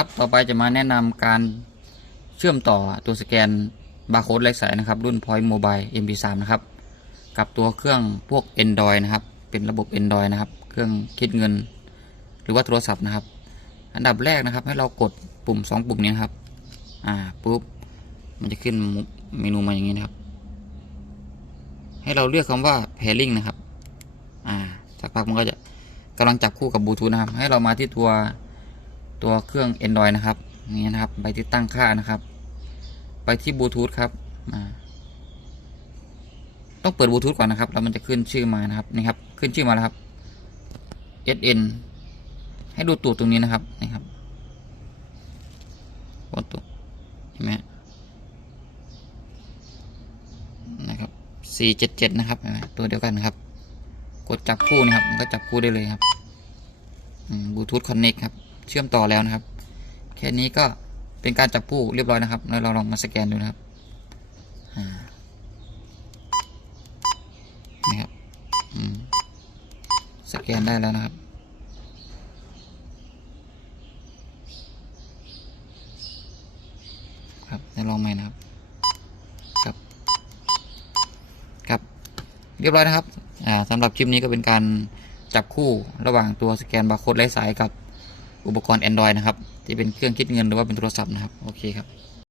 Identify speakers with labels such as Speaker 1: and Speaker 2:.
Speaker 1: ครับต่อไปจะมาแนะนำการเชื่อมต่อตัวสแกนบาร์โค้ดไร้สายนะครับรุ่น Point Mobile MP3 นะครับกับตัวเครื่องพวก Android นะครับเป็นระบบ Android นะครับเครื่องคิดเงิน หรือว่าโทรศัพท์นะครับ อันดับแรกนะครับให้เรากดปุ่ม 2 ปุ่มนี้นครับอ่าปุ๊บมันจะขึ้นเมนูมาอย่างนี้นะครับ ให้เราเลือกคำว่า pairing นะครับอ่าสักพักมันก็จะกำลังจับคู่กับบลูทูธนะครับ ให้เรามาที่ตัว ตัวเครื่อง Android นะครับนี่นะครับไปที่ตั้งค่านะครับ ไปที่บลูทูธครับอ่าต้องเปิดบลูทูธก่อนนะครับแล้วมันจะขึ้นชื่อมานะครับนี่ครับขึ้นชื่อมาแล้วครับ SN ให้ดูตัวตรงนี้นะครับนี่ครับกดตัวเห็นไหมฮะนะครับสี่เจ็ดเจ็ดนะครับตัวเดียวกันนะครับ กดจับคู่นะครับ มันก็จับคู่ได้เลยครับบลูทูธคอนเน็กครับ เชื่อมต่อแล้วนะครับ แค่นี้ก็เป็นการจับคู่เรียบร้อยนะครับแล้วเราลองมาสแกนดูนะครับนี่ครับสแกนได้แล้วนะครับครับเดี๋ยวลองใหม่นะครับครับครับ เรียบร้อยนะครับอ่าสำหรับคลิปนี้ก็เป็นการจับคู่ระหว่างตัวสแกนบาร์โค้ดไร้สายกับ อุปกรณ์ Android นะครับ ที่เป็นเครื่องคิดเงินหรือว่าเป็นโทรศัพท์นะครับ โอเคครับ